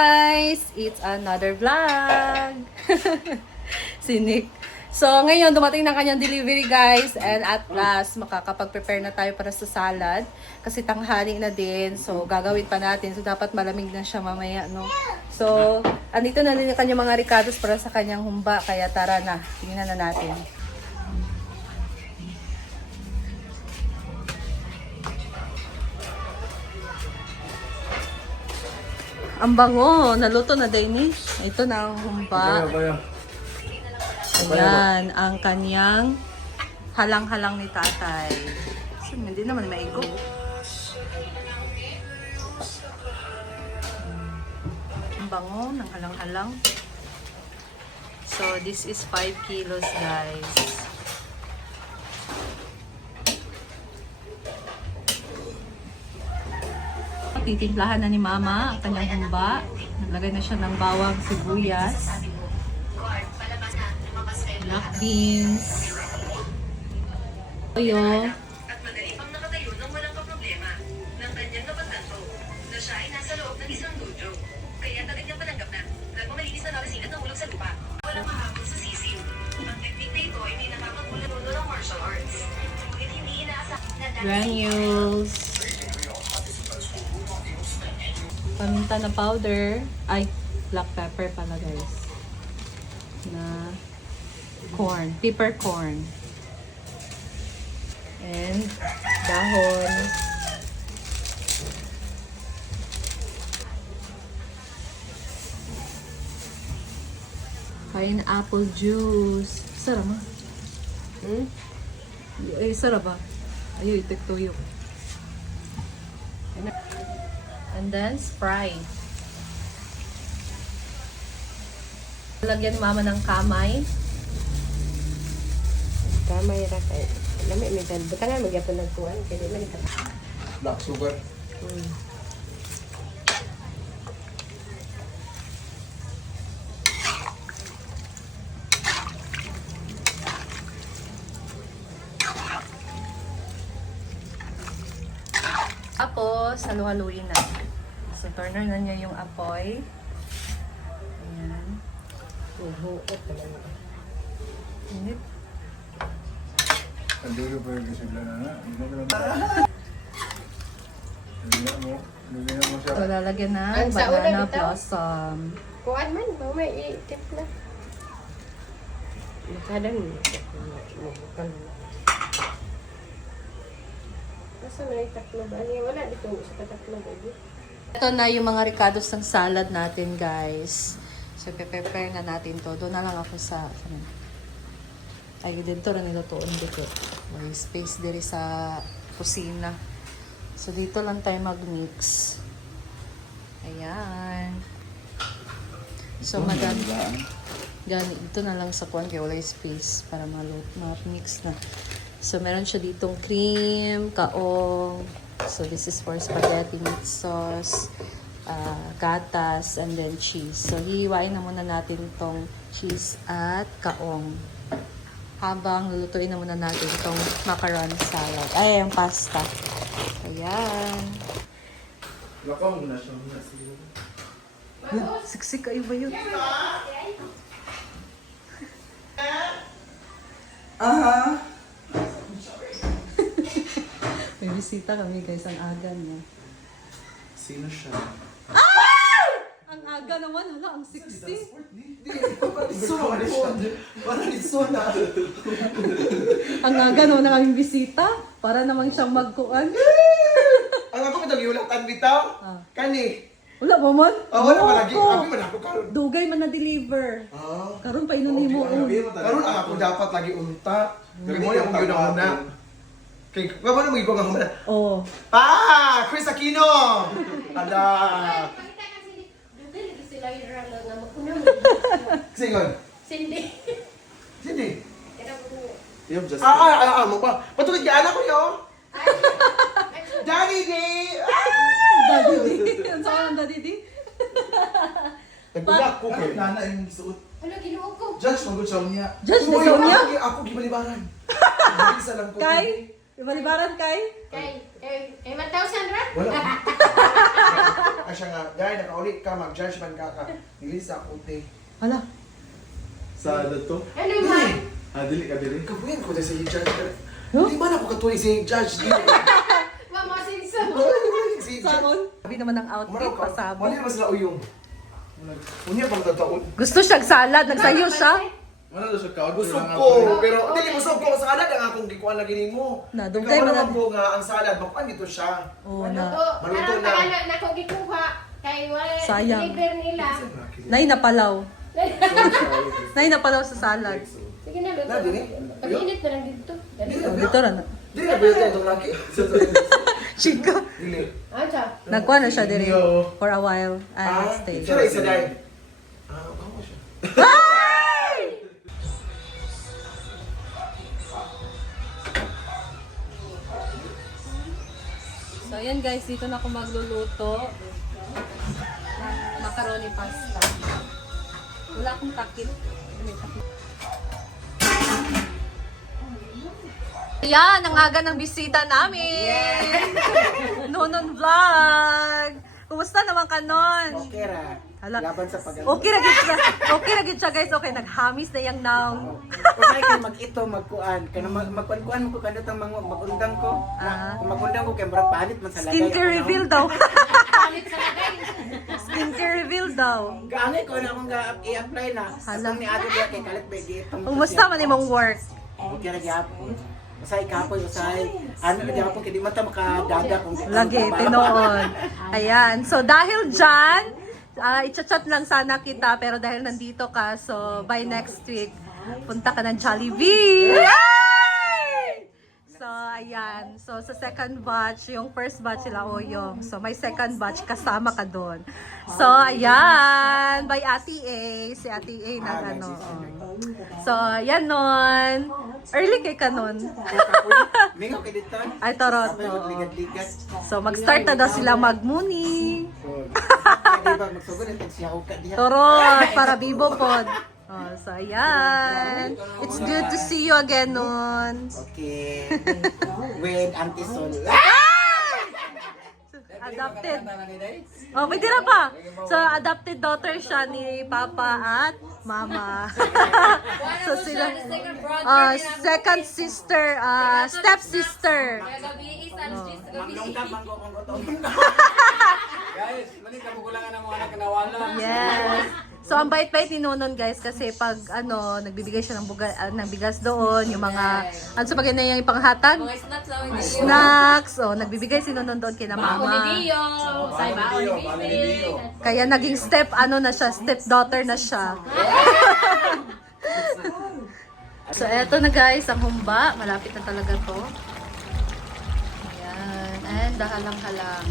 Guys, it's another vlog. Sinik. So, ngayon, dumating na kanyang delivery, guys. And at last, makakapag-prepare na tayo para sa salad. Kasi tanghali na din. So, gagawin pa natin. So, dapat malamig na siya mamaya, no? So, andito na din yung kanyang mga ricados para sa kanyang humba. Kaya tara na. Tingnan na natin. Ang bango. Naluto na din eh. Ito na ang humba. Ayan, ang kanyang halang-halang ni tatay. So, hindi naman maigo. Ang bango ng halang-halang. So, this is 5 kilos, guys. Titimplahan na ni Mama ang kanyang humba. Naglagay na siya ng bawang, sibuyas, black beans, toyo, at madali pang nakatayo nang walang kaproblema ng kanyang napagtanto na siya ay nasa loob ng isang dojo. Kaya tagad niyang pananggap na nagmamalinis na nakasilat ng ulog sa lupa. Walang mahabol sa sisiw. Ang teknik na ito ay may nakakagulat ng martial arts. Ngunit hindi inaasahan na granules, paminta na powder, ay, black pepper pala guys, na corn, peppercorn, and dahon, pineapple juice. Sarap ma? Eh, sarap ba? Ayaw, itik tuyo. And then, Sprite. Lagyan ni Mama ng kamay. Kamay ra kay lami may tan butangan magyapon ng kuan kay di man ita. Black sugar. Tapos, halu-haluin na. So, turner na niya yung apoy. Ayan. Huot pa lang. Init. Ang dulo pa yung kasigla na. Lagyan mo siya. So, lalagyan na Ang sa una, banana bitaw? blossom. Kuan man may itip na. Makadang mo kan. Nasa na itaklo ba? Ani wala dito sa kataklo ba? Ito na yung mga ricados ng salad natin, guys. So, prepare na natin to. Doon na lang ako sa... Ay, dito rin nilutuon dito. May space diri sa kusina. So, dito lang tayo mag-mix. Ayan. So, madami. Gani, dito na lang sa kuwan kaya wala space para ma-mix na. So, meron siya ditong cream, kaong. So, this is for spaghetti meat sauce, gatas, and then cheese. So, hihiwain na muna natin tong cheese at kaong. Habang lulutuin na muna natin itong macaron salad. Ay, yung pasta. Ayan. Lakaw mo na siya. Siksik kayo ba yun? Aha! May bisita kami guys, ang aga niya. Sino siya? Ang aga naman, hala, ang 60. Ang aga naman na kaming bisita. Para naman siyang magkuan. Ang ako matang iulatan bitaw. Kani. Wala ba man? Wala pa lagi. Ako. Abi man ako karon. Dugay man na-deliver. Karon pa inunin mo. Karon ang ako dapat lagi unta. Kay mo yung yun ang una. Kay pa man mo igo nga muna. Oh. Pa, Chris Aquino. Ala. Singon. Cindy. Sindi. Yung just... Mo pa. Patulad ka anak ko yo. Daddy D. Daddy D. Ang saan ang Daddy D? Nagulak ko kay. Nana yung suot. Ano ginuog ko? Judge, magod siya niya. Judge na siya niya? Ako gibalibaran. Isa lang ko. Kay? Balibaran kay? Kay 1,000 ra? Wala. Ay siya nga, dahil nakaulit ka, mag-judge man ka ka. Nilisa, puti. Hala. Sa ano to? Ano man? Dili ka dili. Kabuyan ko na si judge. Hindi man ako katuloy si judge. Mamasinso. Si judge. Sabi naman ng outfit, pasabog. Mali naman sila uyong. Unya pang tataon. Gusto siyang salad, nagsayo siya. Ano daw siya kaon? Busog ko, pero dili busog ko sa salad ang akong gikuan na gini mo. Na, dugay Ikaw man naman na- po nga ang salad, makuan dito siya. Oo Ano na. to? Maluto Parang na. tagal na ako gikuha. Kay wala Sayang. deliver nila. Nay napalaw. Nay napalaw sa salad. Sige na, luto. Na, dini? Pag-init na lang dito. Dali. Dito na na. Dili na ba itong laki? Chika. Dili. Asa? Nagkuha na siya dire Yo. for a while. Ah, Stay. siya isa dahil. Ano siya? So ayan guys, dito na ako magluluto ng macaroni pasta. Wala akong takip. May takip. Ayan, ang aga ng bisita namin! Nonon Vlog! Kumusta naman ka nun? Okay ra. Hala. Laban sa pag Okay ra gid siya. Okay ra gid siya guys. Okay, naghamis na yang now. Kung ay kay mag-ito magkuan, kaya magkuan mo ko kanot ang mga magundang ko. Ah. Kung magundang ko kay murag palit man sa lagay. Skincare reveal daw. Palit sa lagay. Skincare reveal daw. Gaangay ko na akong i-apply na. Hala. Atong ni ato diya kay kalit ba gitong. Kumusta man imong work? Okay ra gyapon. Usay kapoy usay. Ano na gyapon kay di man ta makadaga kung Lagi, tinoon. Ayan. So, dahil dyan, i-chat lang sana kita, pero dahil nandito ka, so, by next week, punta ka ng Jollibee! Yay! So, ayan. So, sa second batch, yung first batch sila Oyong. So, may second batch, kasama ka doon. So, ayan. By Ate A. Si Ate A na ano. So, ayan nun. Early kay ka nun. Mingo kay dito. Ay, tarot. Tapos Oo. ligat-ligat. So, mag-start na daw sila magmuni. Di ba magsugod ito siya uka diha. Torot, para bibo pod. Oh, so, ayan. It's good to see you again nun. Okay. With Auntie Sol. Adopted. Oh, pwede na pa. So, adopted daughter siya ni Papa at Mama. So, sila, second sister, step sister. Manglongkap mangko kong gotong. Guys, mali ka kukulangan ng mga anak na wala. Yes. So, ang bait-bait ni Nonon, guys, kasi pag, nagbibigay siya ng bigas doon, yung mga, sa bagay na yung panghatag? Snacks. Oh, nagbibigay si Nonon doon kina Mama. Kaya naging step daughter na siya. So, eto na guys, ang humba. Malapit na talaga to. Ayan. And dahalang-halang.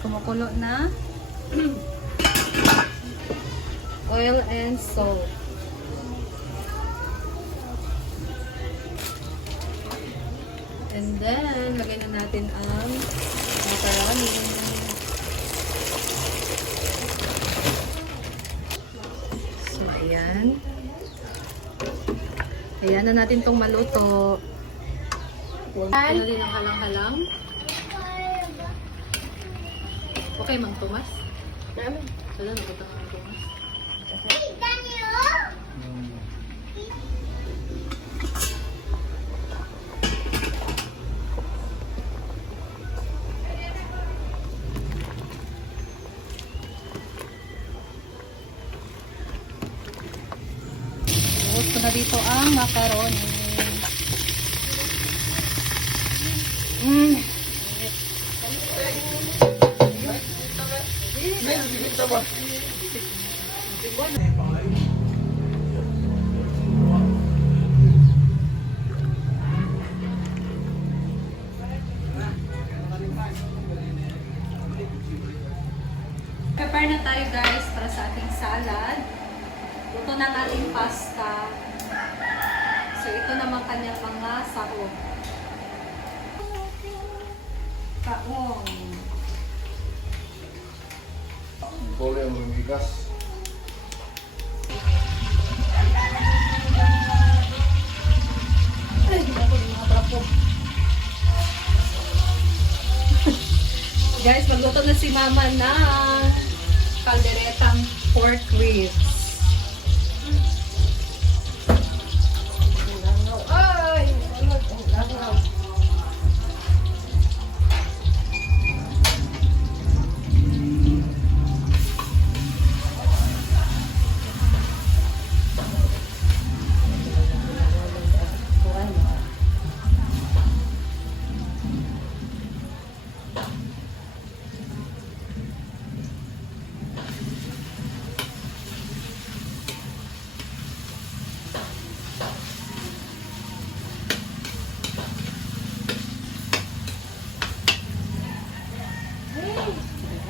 Kumukulo na. Oil and salt. And then, lagay na natin ang macaroni. So, ayan. Ayan na natin itong maluto. Ano din ang halang-halang. Okay, Mang Tomas. Namin. Wala, nakita ko Mang Tomas. Buhos ko na dito ang macaroni. Prepare na tayo guys para sa ating salad. Luto na ang ating pasta. So ito naman kanyang mga sahog. Kaong. Pole ang lumigas. Guys, magluto na si Mama ng kalderetang pork ribs. Ay! Langaw.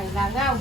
Ay, langaw.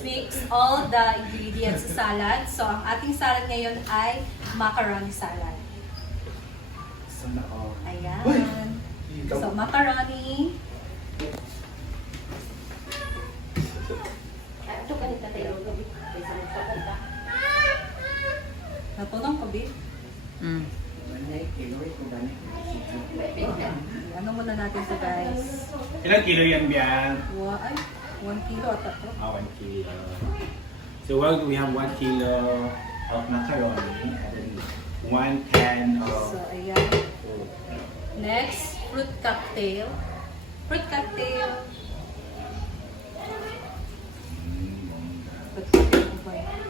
Mix all the ingredients sa salad. So, ang ating salad ngayon ay macaroni salad. Sana all. Ayan. So, macaroni. Ito kanita tayo gabi. Kaysa magpapunta. Natulang ko, babe. Manay, kiloy ko gani. Ano muna natin to, guys? Ilang kilo yan, Bian? Ay, 1 kilo at ito. 1 kilo. So well, we have 1 kilo of macaroni and then 1 can So, of ayan. Next, fruit cocktail. Fruit cocktail. Fruit cocktail ba yan?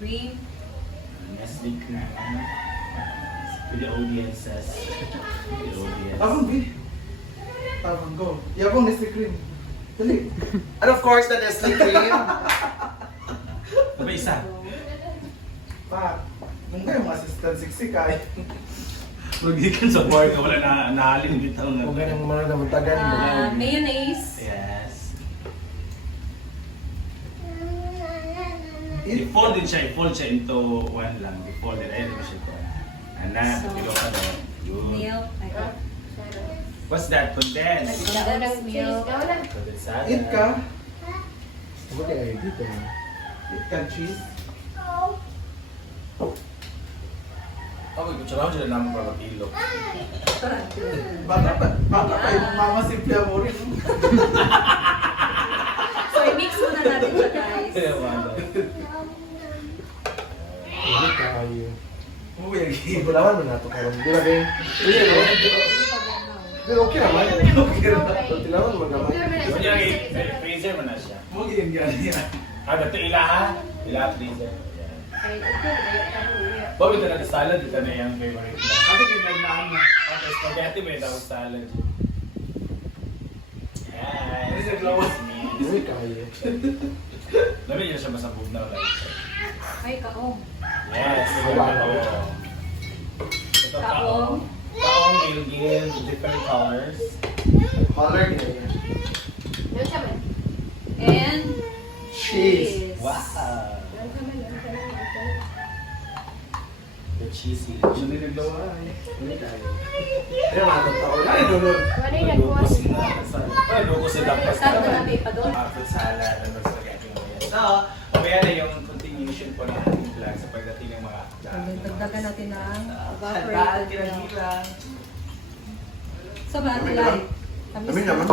Cream. Nestle cream. To the audiences. To the audience. Abang, B. Abang, go. Yabang Nestle cream. Dali. And of course, the Nestle cream. Ano isa? Pa, nung nga yung assistant siksik ay. Magigikan sa bar ka, wala na nahalin dito. Huwag ganang mga naman tagan. Mayonnaise. Yes. I-fold din siya, i-fold siya into one lang. I-fold din, ayun mo siya ito. Anak, So, pilo ka daw. Yun. Milk. Ayun. What's that? Condensed. Condensed milk. Condensada. Eat ka. Huwag kayo dito. Eat ka, cheese. Ako, kutsara ko sila naman para pilo. Baka pa yung mama simple mo rin. So, i-mix muna natin siya, guys. Kaya wala. Hindi kayo. Ibulawan mo na ito karon. Di ba, Ben? Pero okay naman. Okay naman. Tilawan mo naman. Yun yung freezer mo na siya. Huwag yung gani. Ah, dato ilaha. Ilaha freezer. Yan. Ay, ito. Kaya Bago ito na salad, ito na yung favorite na. Ako kinaglaan na. Okay, spaghetti may tawag salad. Yes. Ano yung glawas? Hindi kaya. Lamin niyo siya masabog na ulit. Ay, kaong. Yes. Ito Kaong. Kaong gilgil, different colors. Color niya. And Cheese. Wow. The cheesy. Siya din naglawa. Hindi kaya. Kaya matatawa. Ay, doon. Wala yung nagkuha. Ano ko sa dapat? Saan ko namin pa doon? Fruit salad and spaghetti. So, mamaya na yung continuation po ng ating vlog sa pagdating ng mga Dagdagan natin ng Baal, evaporated milk. kinagila. So, ba, Tilay? Kami naman.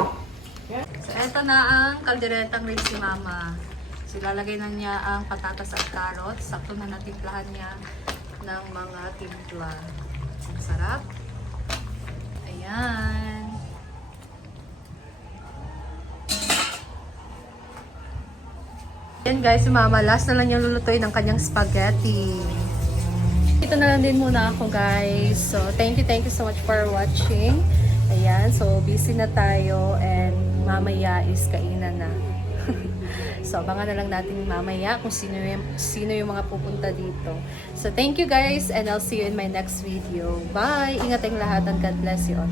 So, eto na ang kalderetang rin si Mama. So, ilalagay na niya ang patatas at carrots. Sakto na natimplahan niya ng mga timpla. Ang sarap. Ayan. Ayan guys, si Mama, last na lang yung lulutuin ng kanyang spaghetti. Ito na lang din muna ako guys. So, thank you so much for watching. Ayan, so busy na tayo and mamaya is kainan na. So, abangan na lang natin mamaya kung sino yung mga pupunta dito. So, thank you guys and I'll see you in my next video. Bye! Ingat tayong lahat and God bless you all.